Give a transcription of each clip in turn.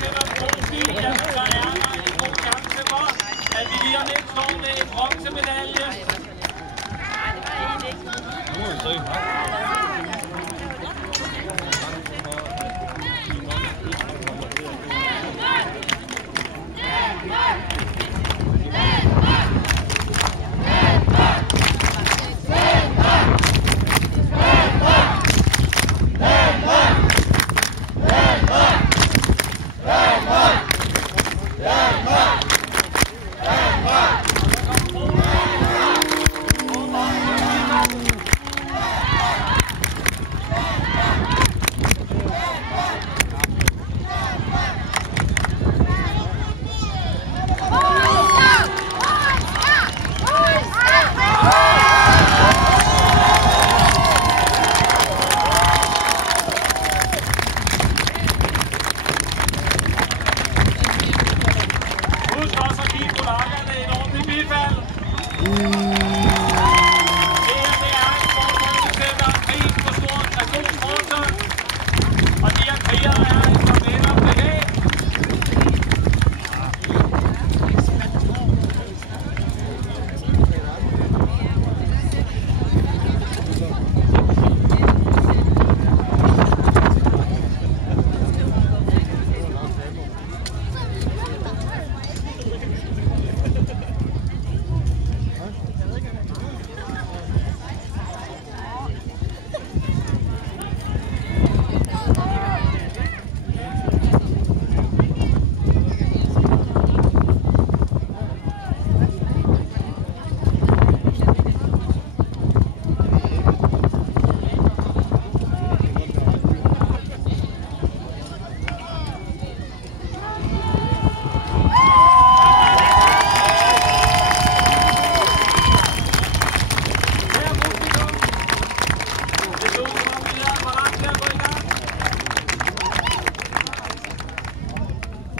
til at tro, jamen, så er der en god chance for, at vi lige om lidt står med en bronzemedalje.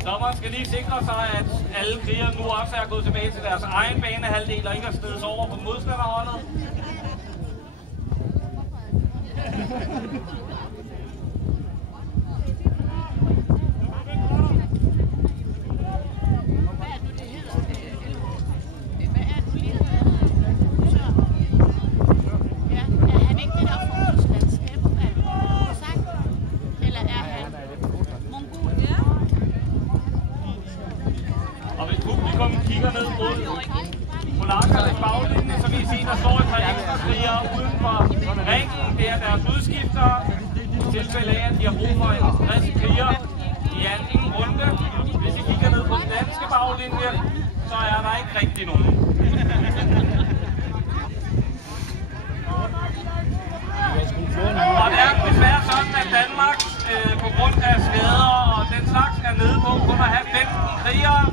Dommeren skal lige sikre sig, at alle krigere nu også er gået tilbage til deres egen banehalvdel og ikke er stedet over på modstanderholdet. Kigger ned mod polakkernes baglinje, så kan I se, der står et par ekstra krigere uden for ringen. Det er deres udskiftere, i tilfælde af, at de har brug for en 60 kriger i anden runde. Hvis I kigger ned på den danske baglinje, så er der ikke rigtig nogen. Og det er desværre sådan, at Danmark på grund af skader og den slags er nede på kun at have 15 krigere.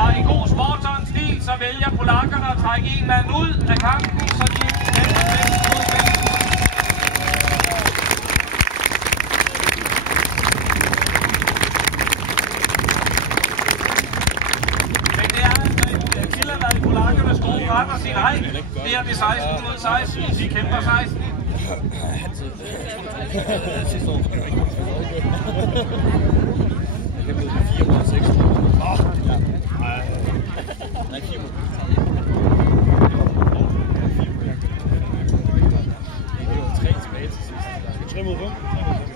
Og i god sportsåndsstil, så vælger polakkerne at trække en mand ud af kampen, så de ikke kan Men det er altså en tilladelse i polakkernes gode ret at sige nej. Det er det 16 mod 16, de kæmper 16. Sidste år. Jeg kæmpede med 4 mod 6. Nej, 4 mod. Jeg var 3 tilbage til sidst. 3 mod 5?